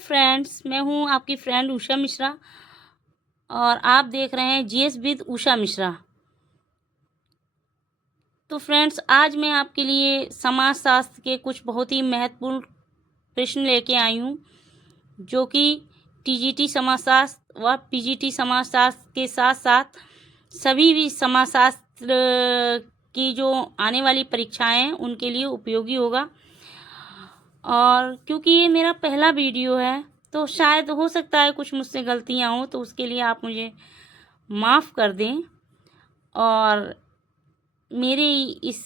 Friends, मैं हूँ आपकी फ्रेंड उषा मिश्रा और आप देख रहे हैं जीएस विद उषा मिश्रा। तो फ्रेंड्स, आज मैं आपके लिए समाजशास्त्र के कुछ बहुत ही महत्वपूर्ण प्रश्न लेके आई हूँ, जो कि टीजीटी समाजशास्त्र व पीजीटी समाजशास्त्र के साथ साथ सभी भी समाजशास्त्र की जो आने वाली परीक्षाएं हैं उनके लिए उपयोगी होगा। और क्योंकि ये मेरा पहला वीडियो है तो शायद हो सकता है कुछ मुझसे गलतियां हों, तो उसके लिए आप मुझे माफ़ कर दें। और मेरे इस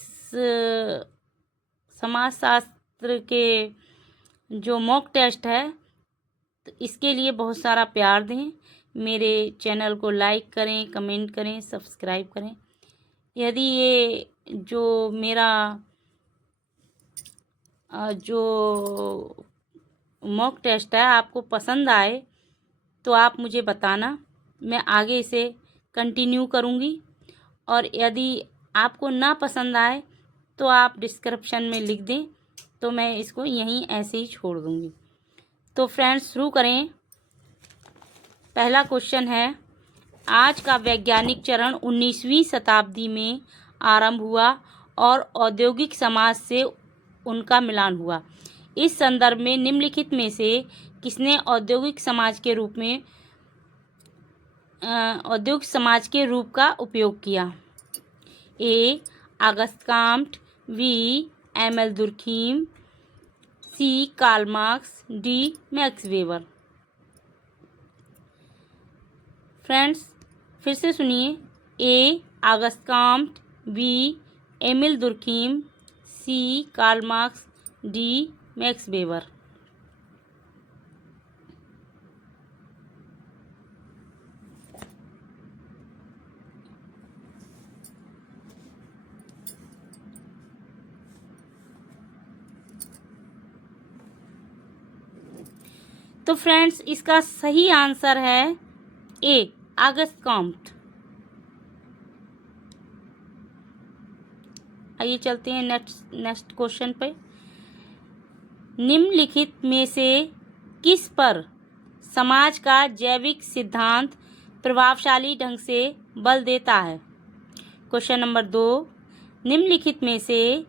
समाजशास्त्र के जो मॉक टेस्ट है तो इसके लिए बहुत सारा प्यार दें। मेरे चैनल को लाइक करें, कमेंट करें, सब्सक्राइब करें। यदि ये जो मेरा जो मॉक टेस्ट है आपको पसंद आए तो आप मुझे बताना, मैं आगे इसे कंटिन्यू करूँगी। और यदि आपको ना पसंद आए तो आप डिस्क्रिप्शन में लिख दें, तो मैं इसको यहीं ऐसे ही छोड़ दूँगी। तो फ्रेंड्स, शुरू करें। पहला क्वेश्चन है, आज का वैज्ञानिक चरण 19वीं शताब्दी में आरंभ हुआ और औद्योगिक समाज से उनका मिलान हुआ। इस संदर्भ में निम्नलिखित में से किसने औद्योगिक समाज के रूप का उपयोग किया? A. Auguste Comte, B. Emile Durkheim, C. Karl Marx, D. Max Weber. Friends, फिर से सुनिए। A. Auguste Comte, B. Emile Durkheim, C. Karl Marx, D. Max Weber. तो फ्रेंड्स, इसका सही आंसर है ए. Auguste Comte. आइए चलते हैं नेक्स्ट क्वेश्चन पे। निम्नलिखित में से किस पर समाज का जैविक सिद्धांत प्रभावशाली ढंग से बल देता है? क्वेश्चन नंबर 2, निम्नलिखित में से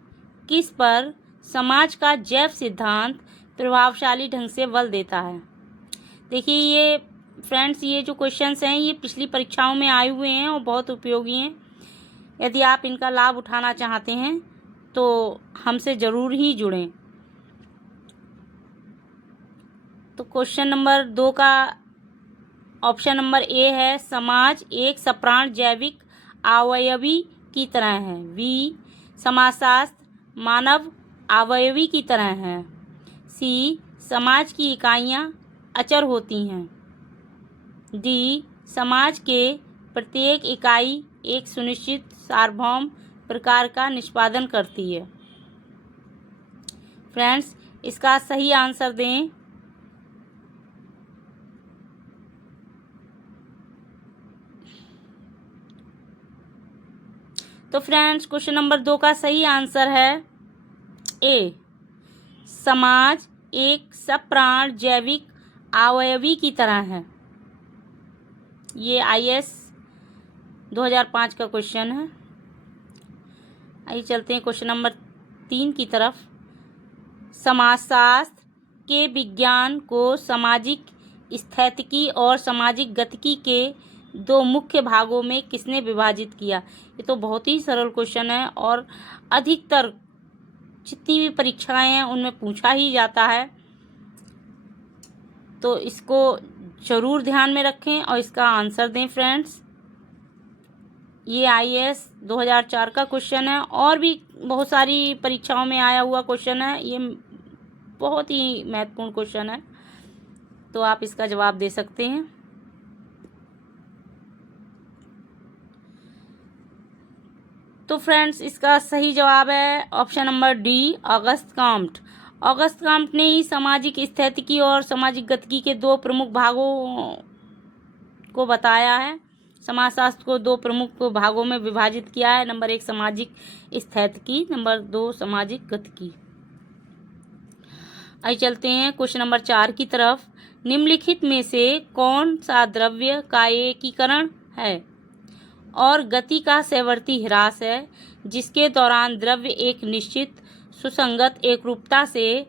किस पर समाज का जैव सिद्धांत प्रभावशाली ढंग से बल देता है? देखिए ये फ्रेंड्स, ये जो क्वेश्चंस हैं ये पिछली परीक्षाओं में आए हुए हैं और बहुत उपयोगी हैं। यदि आप इनका लाभ उठाना चाहते हैं तो हमसे ज़रूर ही जुड़ें। तो क्वेश्चन नंबर 2 का ऑप्शन नंबर ए है, समाज एक सप्राण जैविक अवयवी की तरह है। बी. समाजशास्त्र मानव अवयवी की तरह है। सी. समाज की इकाइयाँ अचर होती हैं। डी. समाज के प्रत्येक इकाई एक सुनिश्चित सार्वभौम प्रकार का निष्पादन करती है। फ्रेंड्स, इसका सही आंसर दें। तो फ्रेंड्स, क्वेश्चन नंबर 2 का सही आंसर है ए. समाज एक सप्राण जैविक अवयवी की तरह है। ये IAS 2005 का क्वेश्चन है। आइए चलते हैं क्वेश्चन नंबर 3 की तरफ। समाजशास्त्र के विज्ञान को सामाजिक स्थैतिकी और सामाजिक गतिकी के 2 मुख्य भागों में किसने विभाजित किया? ये तो बहुत ही सरल क्वेश्चन है और अधिकतर जितनी भी परीक्षाएं हैं उनमें पूछा ही जाता है, तो इसको ज़रूर ध्यान में रखें और इसका आंसर दें। फ्रेंड्स, ये IAS 2004 का क्वेश्चन है और भी बहुत सारी परीक्षाओं में आया हुआ क्वेश्चन है। ये बहुत ही महत्वपूर्ण क्वेश्चन है, तो आप इसका जवाब दे सकते हैं। तो फ्रेंड्स, इसका सही जवाब है option number D, August Comte. August Comte ने ही सामाजिक स्थितिकी और सामाजिक गतिकी के 2 प्रमुख भागों को बताया है। समाजशास्त्र को 2 प्रमुख भागों में विभाजित किया है। नंबर 1 सामाजिक स्थितिकी, नंबर 2 सामाजिक गतिकी। आइए चलते हैं क्वेश्चन नंबर 4 की तरफ। निम्नलिखित में से कौन सा द्रव्य का एकीकरण है और गति का सैवर्ती ह्रास है जिसके दौरान द्रव्य एक निश्चित सुसंगत एकरूपता से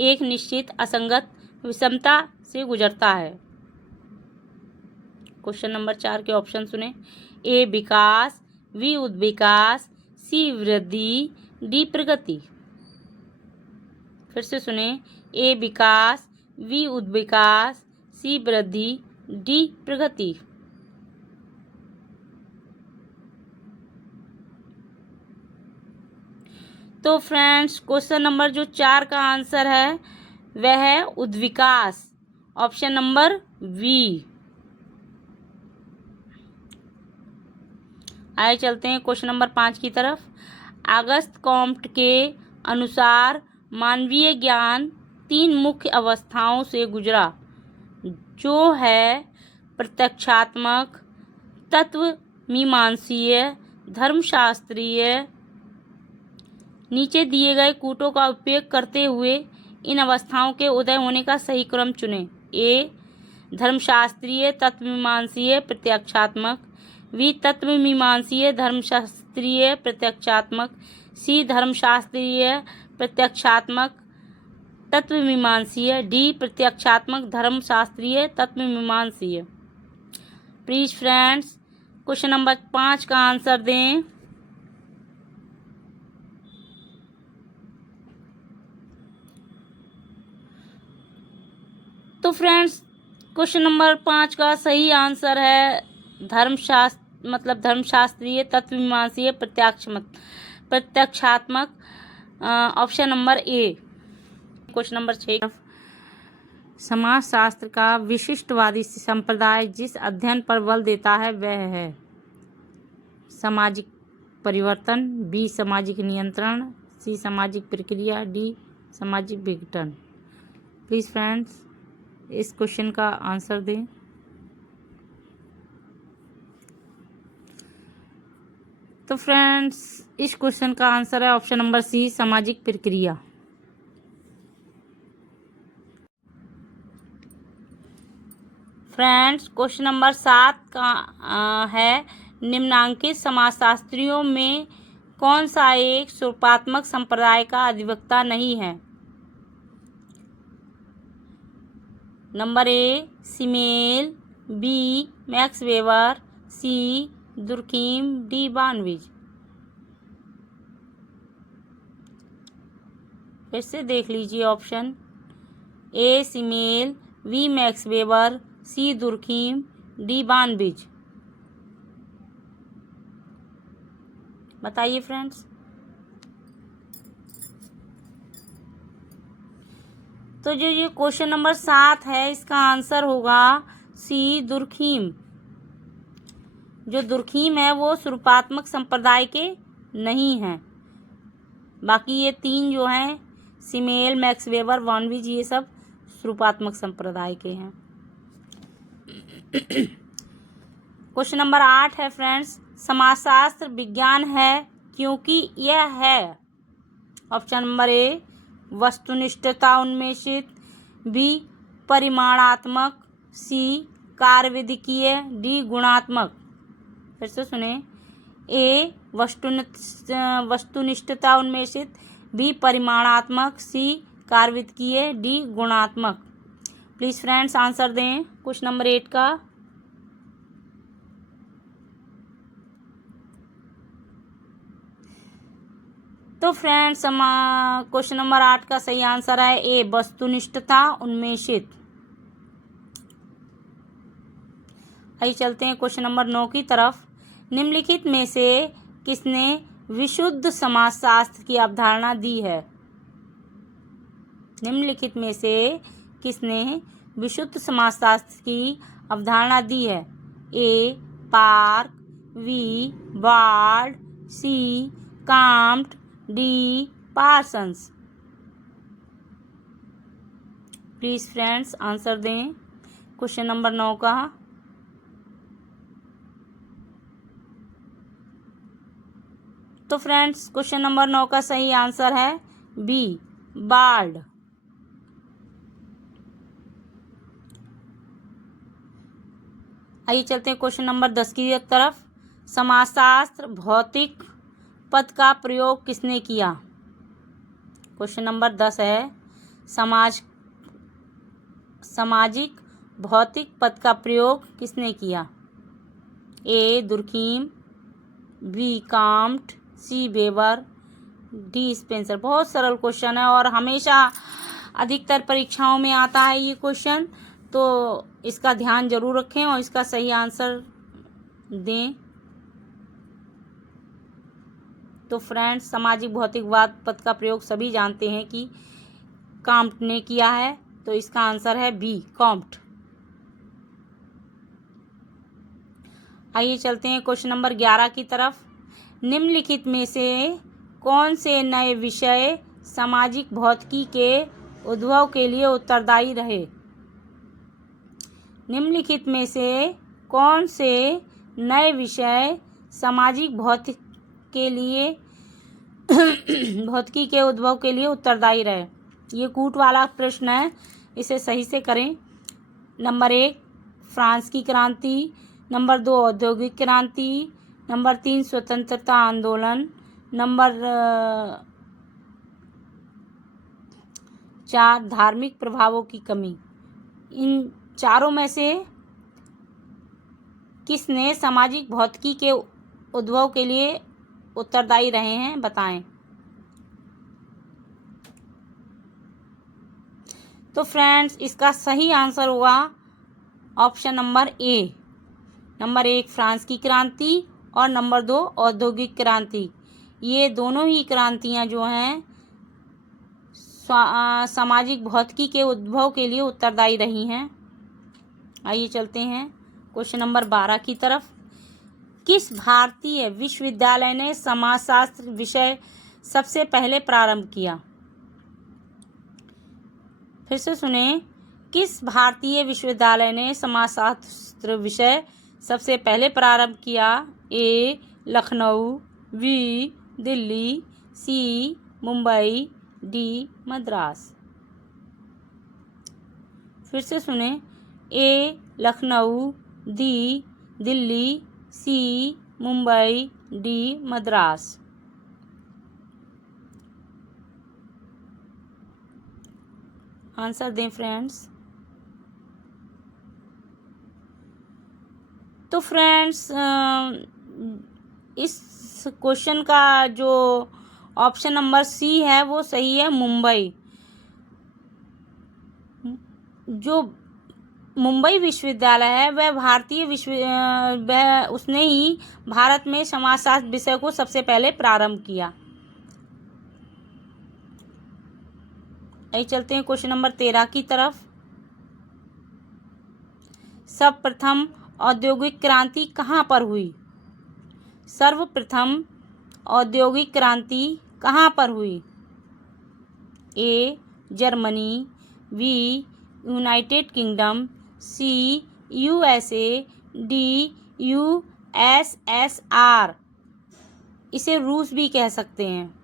एक निश्चित असंगत विषमता से गुजरता है। क्वेश्चन नंबर 4 के ऑप्शन सुने। ए विकास, बी उद्विकास, सी वृद्धि, डी प्रगति। फिर से सुने। ए विकास, बी उद्विकास, सी वृद्धि, डी प्रगति। तो फ्रेंड्स क्वेश्चन नंबर जो 4 का आंसर है वह है उद्विकास, ऑप्शन नंबर बी। आइए चलते हैं क्वेश्चन नंबर 5 की तरफ। अगस्त कॉम्ट के अनुसार मानवीय ज्ञान 3 मुख्य अवस्थाओं से गुजरा, जो है प्रत्यक्षात्मक, तत्वमीमांसीय, धर्मशास्त्रीय। नीचे दिए गए कूटों का उपयोग करते हुए इन अवस्थाओं के उदय होने का सही क्रम चुनें। ए धर्मशास्त्रीय, तत्वमीमांसीय, प्रत्यक्षात्मक, बी तत्वमीमांसीय, धर्मशास्त्रीय, प्रत्यक्षात्मक, सी धर्मशास्त्रीय, प्रत्यक्षात्मक, तत्वमीमांसीय, डी प्रत्यक्षात्मक, धर्मशास्त्रीय, तत्वमीमांसीय। प्लीज फ्रेंड्स क्वेश्चन नंबर 5 का आंसर दें। तो फ्रेंड्स क्वेश्चन नंबर 5 का सही आंसर है धर्मशास्त्रीय, तत्वमीमांसीय, प्रत्यक्षात्मक, option number A. Question number 6। समाजशास्त्र का विशिष्टवादी संप्रदाय जिस अध्ययन पर बल देता है वह है सामाजिक परिवर्तन, बी सामाजिक नियंत्रण, सी सामाजिक प्रक्रिया, डी सामाजिक विघटन। प्लीज फ्रेंड्स इस क्वेश्चन का आंसर दें। तो फ्रेंड्स इस क्वेश्चन का आंसर है ऑप्शन नंबर सी सामाजिक प्रक्रिया। फ्रेंड्स क्वेश्चन नंबर 7 का है निम्नांकित समाजशास्त्रियों में कौन सा एक स्वरूपात्मक संप्रदाय का अधिवक्ता नहीं है। Number A Simmel, B Max Weber, C Durkheim, D बानविज। फिर से देख लीजिए option. A Simmel, B Max Weber, C Durkheim, D बानविज। बताइए फ्रेंड्स। तो जो ये क्वेश्चन नंबर 7 है इसका आंसर होगा सी दुर्कीम। जो दुर्कीम है वो स्वरूपात्मक संप्रदाय के नहीं हैं। बाकी ये 3 जो हैं सिमेल, मैक्स वेबर, बानविज, ये सब स्वरूपात्मक संप्रदाय के हैं। क्वेश्चन नंबर 8 है फ्रेंड्स। समाजशास्त्र विज्ञान है क्योंकि यह है ऑप्शन नंबर ए वस्तुनिष्ठता उन्मेषित, बी परिमाणात्मक, सी कार्यविधिकीय, डी गुणात्मक। फिर से सुने। ए वस्तुनिष्ठता उन्मेषित, बी परिमाणात्मक, सी कार्यविधिकीय, डी गुणात्मक। प्लीज फ्रेंड्स आंसर दें क्वेश्चन नंबर 8 का। तो फ्रेंड्स क्वेश्चन नंबर 8 का सही आंसर है ए वस्तुनिष्ठता उन्मेषित। आइए चलते हैं क्वेश्चन नंबर 9 की तरफ। निम्नलिखित में से किसने विशुद्ध समाजशास्त्र की अवधारणा दी है। निम्नलिखित में से किसने विशुद्ध समाजशास्त्र की अवधारणा दी है। A Park, B Ward, C Comte, D Parsons. Please friends answer दें क्वेश्चन नंबर 9 का। तो फ्रेंड्स क्वेश्चन नंबर 9 का सही आंसर है बी बार्ड। आइए चलते हैं क्वेश्चन नंबर 10 की तरफ। समाजशास्त्र भौतिक पद का प्रयोग किसने किया? क्वेश्चन नंबर 10 है सामाजिक भौतिक पद का प्रयोग किसने किया? ए दुर्खीम, बी काम्ट, सी वेबर, डी स्पेंसर। बहुत सरल क्वेश्चन है और हमेशा अधिकतर परीक्षाओं में आता है ये क्वेश्चन, तो इसका ध्यान जरूर रखें और इसका सही आंसर दें। तो फ्रेंड्स, सामाजिक भौतिकवाद पद का प्रयोग सभी जानते हैं कि काम्ट ने किया है, तो इसका आंसर है बी काम्ट। आइए चलते हैं क्वेश्चन नंबर 11 की तरफ। निम्नलिखित में से कौन से नए विषय सामाजिक भौतिकी के उद्भव के लिए उत्तरदायी रहे? निम्नलिखित में से कौन से नए विषय सामाजिक भौतिकी के उद्भव के लिए उत्तरदायी रहे? ये कूट वाला प्रश्न है, इसे सही से करें। नंबर 1 फ्रांस की क्रांति, नंबर 2 औद्योगिक क्रांति, नंबर 3 स्वतंत्रता आंदोलन, नंबर 4 धार्मिक प्रभावों की कमी। इन चारों में से किसने सामाजिक भौतिकी के उद्भव के लिए उत्तरदायी रहे हैं, बताएं। तो फ्रेंड्स, इसका सही आंसर होगा ऑप्शन नंबर ए। नंबर 1 फ्रांस की क्रांति और नंबर 2 औद्योगिक क्रांति। ये दोनों ही क्रांतियां जो हैं सामाजिक भौतिकी के उद्भव के लिए उत्तरदायी रही हैं। आइए चलते हैं क्वेश्चन नंबर 12 की तरफ। किस भारतीय विश्वविद्यालय ने समाजशास्त्र विषय सबसे पहले प्रारंभ किया? फिर से सुने, किस भारतीय विश्वविद्यालय ने समाजशास्त्र विषय सबसे पहले प्रारंभ किया? ए लखनऊ, बी दिल्ली, सी मुंबई, डी मद्रास। फिर से सुने, ए लखनऊ, डी दिल्ली, सी मुंबई, डी मद्रास। आंसर दें फ्रेंड्स। तो फ्रेंड्स, इस क्वेश्चन का जो ऑप्शन नंबर सी है वो सही है, मुंबई। जो मुंबई विश्वविद्यालय है वह उसने ही भारत में समाजशास्त्र विषय को सबसे पहले प्रारंभ किया। आइए चलते हैं क्वेश्चन नंबर 13 की तरफ। सर्वप्रथम औद्योगिक क्रांति कहाँ पर हुई? सर्वप्रथम औद्योगिक क्रांति कहाँ पर हुई? A Germany, B United Kingdom, C USA, D USSR. इसे रूस भी कह सकते हैं।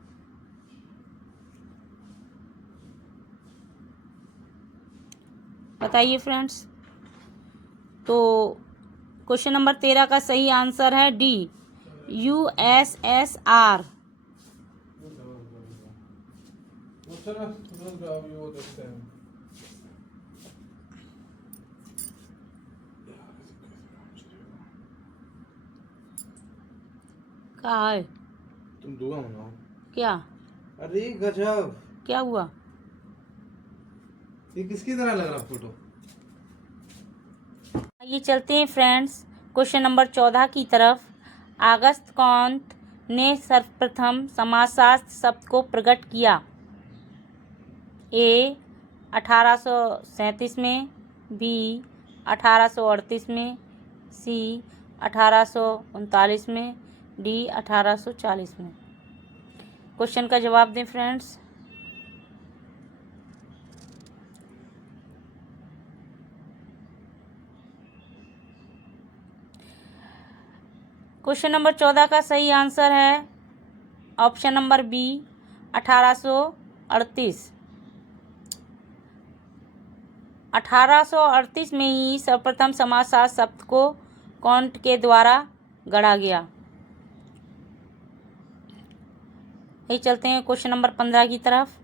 बताइए फ्रेंड्स। तो क्वेश्चन नंबर 13 का सही आंसर है डी यूएसएसआर। कहा है? तुम दुआ मनाओ। क्या? अरे गजब, क्या हुआ? ये किसकी तरह लग रहा फोटो? ये चलते हैं फ्रेंड्स क्वेश्चन नंबर 14 की तरफ। अगस्त कॉन्त ने सर्वप्रथम समाजशास्त्र शब्द को प्रकट किया? ए 1837 में, बी 1838 में, सी 1839 में, डी 1840 में। क्वेश्चन का जवाब दें फ्रेंड्स। क्वेश्चन नंबर 14 का सही आंसर है ऑप्शन नंबर बी 1838। 1838 में ही सर्वप्रथम समाजशास्त्र शब्द को कॉन्ट के द्वारा गढ़ा गया। यही चलते हैं क्वेश्चन नंबर 15 की तरफ।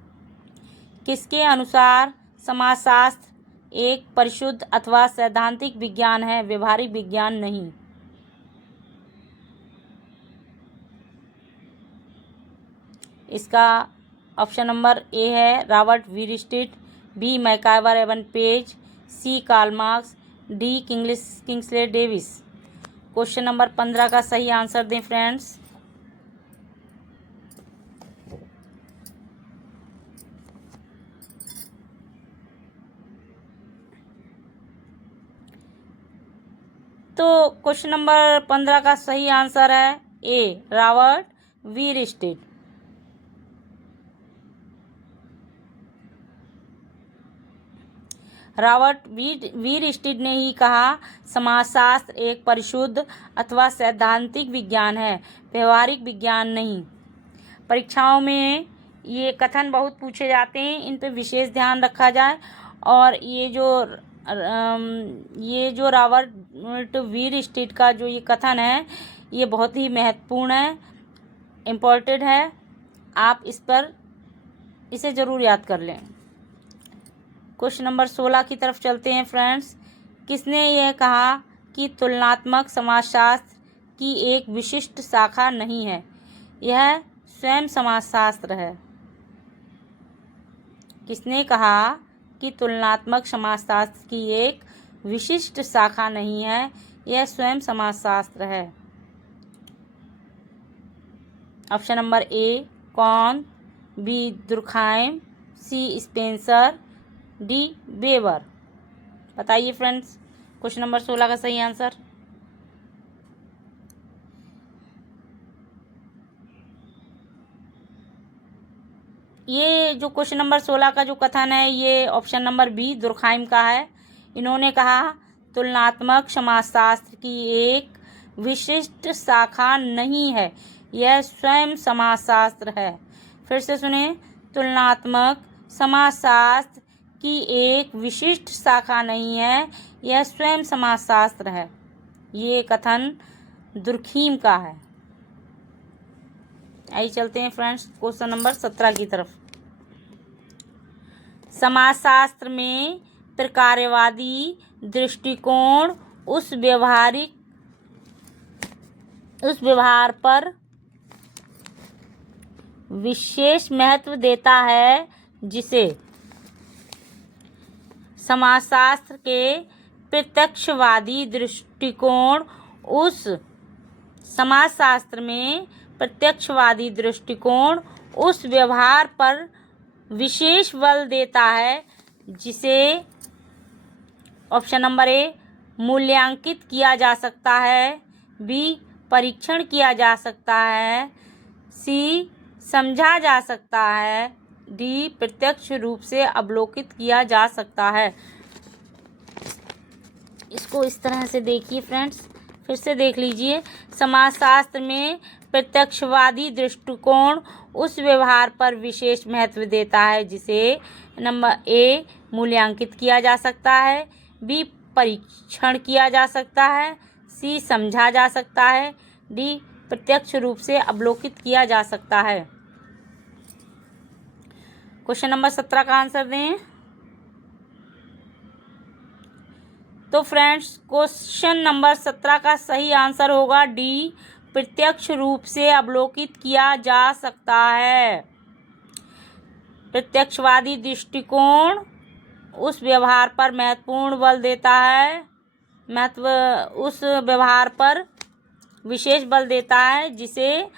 किसके अनुसार समाजशास्त्र एक परिशुद्ध अथवा सैद्धांतिक विज्ञान है, व्यवहारिक विज्ञान नहीं? इसका ऑप्शन नंबर ए है Robert Bierstedt, B MacIver and Page, C Karl Marx, D Kingsley Davis. Question number 15 का सही आंसर दें फ्रेंड्स। तो क्वेश्चन नंबर 15 का सही आंसर है ए रॉबर्ट वीरस्टीड। रॉबर्ट वीरस्टीड ने ही कहा समाजशास्त्र एक परिशुद्ध अथवा सैद्धांतिक विज्ञान है, व्यवहारिक विज्ञान नहीं। परीक्षाओं में ये कथन बहुत पूछे जाते हैं, इन पे विशेष ध्यान रखा जाए। और ये जो रॉबर्ट वीरस्टीड का जो ये कथन है ये बहुत ही महत्वपूर्ण है, इम्पोर्टेंट है। आप इसे ज़रूर याद कर लें। क्वेश्चन नंबर 16 की तरफ चलते हैं फ्रेंड्स। किसने यह कहा कि तुलनात्मक समाजशास्त्र की एक विशिष्ट शाखा नहीं है, यह स्वयं समाजशास्त्र है? किसने कहा कि तुलनात्मक समाजशास्त्र की एक विशिष्ट शाखा नहीं है, यह स्वयं समाजशास्त्र है? Option number A Comte, B Durkheim, C Spencer, D Weber. बताइए फ्रेंड्स क्वेश्चन नंबर 16 का सही आंसर। ये जो क्वेश्चन नंबर 16 का जो कथन है ये ऑप्शन नंबर बी दुर्खाइम का है। इन्होंने कहा तुलनात्मक समाजशास्त्र की एक विशिष्ट शाखा नहीं है, यह स्वयं समाजशास्त्र है। फिर से सुने, तुलनात्मक समाजशास्त्र की एक विशिष्ट शाखा नहीं है, यह स्वयं समाजशास्त्र है। ये कथन दुर्खाइम का है। आइए चलते हैं फ्रेंड्स क्वेश्चन नंबर 17 की तरफ। समाजशास्त्र में प्रकारवादी दृष्टिकोण उस व्यवहार पर विशेष महत्व देता है जिसे समाजशास्त्र के प्रत्यक्षवादी दृष्टिकोण उस व्यवहार पर विशेष बल देता है जिसे ऑप्शन नंबर ए मूल्यांकित किया जा सकता है, बी परीक्षण किया जा सकता है, सी समझा जा सकता है, डी प्रत्यक्ष रूप से अवलोकित किया जा सकता है। इसको इस तरह से देखिए फ्रेंड्स, फिर से देख लीजिए। समाजशास्त्र में प्रत्यक्षवादी दृष्टिकोण उस व्यवहार पर विशेष महत्व देता है जिसे नंबर ए मूल्यांकित किया जा सकता है, बी परीक्षण किया जा सकता है, सी समझा जा सकता है, डी प्रत्यक्ष रूप से अवलोकित किया जा सकता है। क्वेश्चन नंबर 17 का आंसर दें। तो फ्रेंड्स क्वेश्चन नंबर 17 का सही आंसर होगा डी प्रत्यक्ष रूप से अवलोकित किया जा सकता है। प्रत्यक्षवादी दृष्टिकोण उस व्यवहार पर महत्वपूर्ण बल देता है, उस व्यवहार पर विशेष बल देता है जिसे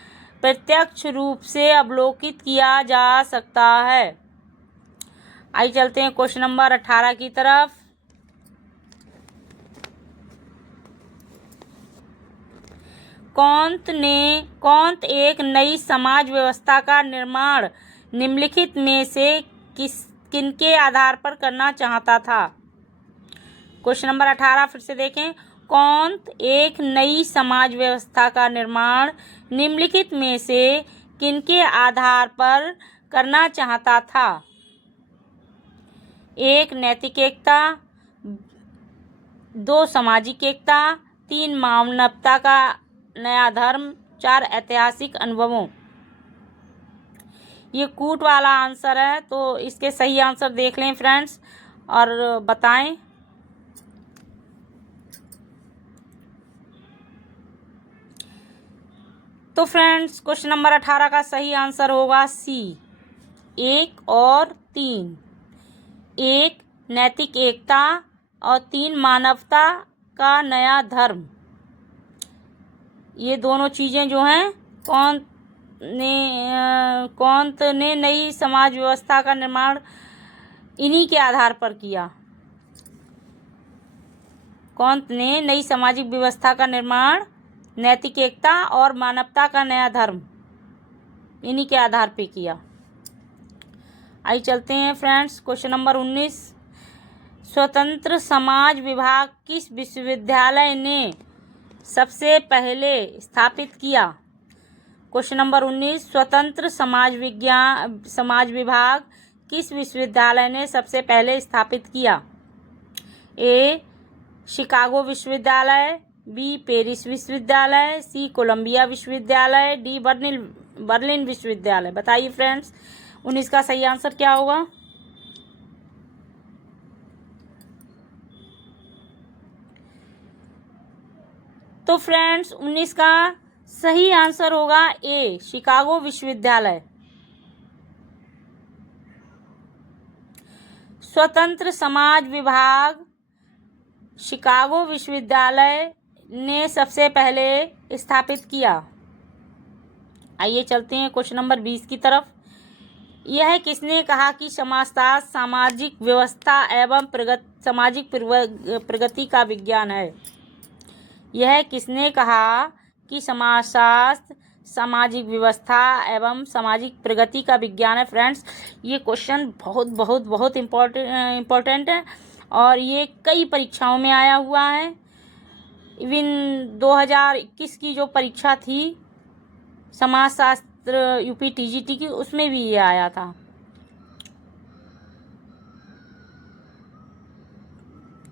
प्रत्यक्ष रूप से अवलोकित किया जा सकता है। आइए चलते हैं क्वेश्चन नंबर 18 की तरफ। कॉन्ट एक नई समाज व्यवस्था का निर्माण निम्नलिखित में से किनके आधार पर करना चाहता था? क्वेश्चन नंबर 18 फिर से देखें। कॉन्ट एक नई समाज व्यवस्था का निर्माण निम्नलिखित में से किनके आधार पर करना चाहता था? एक नैतिक एकता, दो सामाजिक एकता, 3 मानवता का नया धर्म, 4 ऐतिहासिक अनुभवों। ये कूट वाला आंसर है, तो इसके सही आंसर देख लें फ्रेंड्स और बताएं। तो फ्रेंड्स क्वेश्चन नंबर 18 का सही आंसर होगा सी, 1 और 3। 1 नैतिक एकता और 3 मानवता का नया धर्म। ये दोनों चीज़ें जो हैं कौन ने नई समाज व्यवस्था का निर्माण इन्हीं के आधार पर किया। कौन ने नई सामाजिक व्यवस्था का निर्माण नैतिक एकता और मानवता का नया धर्म इन्हीं के आधार पे किया। आइए चलते हैं फ्रेंड्स क्वेश्चन नंबर 19। स्वतंत्र समाज विभाग किस विश्वविद्यालय ने सबसे पहले स्थापित किया? क्वेश्चन नंबर 19, स्वतंत्र समाज विभाग किस विश्वविद्यालय ने सबसे पहले स्थापित किया? ए शिकागो विश्वविद्यालय, बी पेरिस विश्वविद्यालय, सी कोलंबिया विश्वविद्यालय, डी बर्लिन विश्वविद्यालय। बताइए फ्रेंड्स 19 का सही आंसर क्या होगा? तो फ्रेंड्स 19 का सही आंसर होगा ए शिकागो विश्वविद्यालय। स्वतंत्र समाज विभाग शिकागो विश्वविद्यालय ने सबसे पहले स्थापित किया। आइए चलते हैं क्वेश्चन नंबर 20 की तरफ। यह किसने कहा कि समाजशास्त्र सामाजिक व्यवस्था एवं सामाजिक प्रगति का विज्ञान है? यह किसने कहा कि समाजशास्त्र सामाजिक व्यवस्था एवं सामाजिक प्रगति का विज्ञान है? फ्रेंड्स ये क्वेश्चन बहुत बहुत बहुत इम्पोर्टेंट है और ये कई परीक्षाओं में आया हुआ है। इवन 2021 की जो परीक्षा थी समाजशास्त्र यूपी टीजीटी की, उसमें भी ये आया था।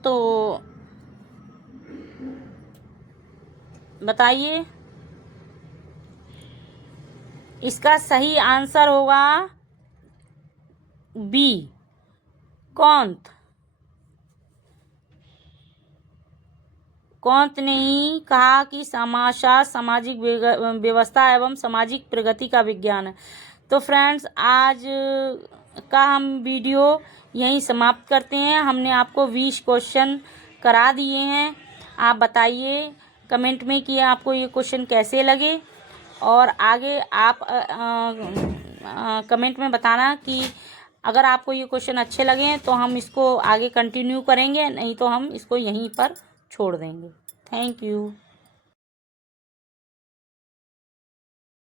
तो बताइए इसका सही आंसर होगा बी कौंत ने ही कहा कि समाजशास्त्र सामाजिक व्यवस्था एवं सामाजिक प्रगति का विज्ञान है। तो फ्रेंड्स आज का हम वीडियो यहीं समाप्त करते हैं। हमने आपको 20 क्वेश्चन करा दिए हैं। आप बताइए कमेंट में कि आपको ये क्वेश्चन कैसे लगे और आगे आप कमेंट में बताना कि अगर आपको ये क्वेश्चन अच्छे लगे तो हम इसको आगे कंटिन्यू करेंगे, नहीं तो हम इसको यहीं पर छोड़ देंगे। Thank you.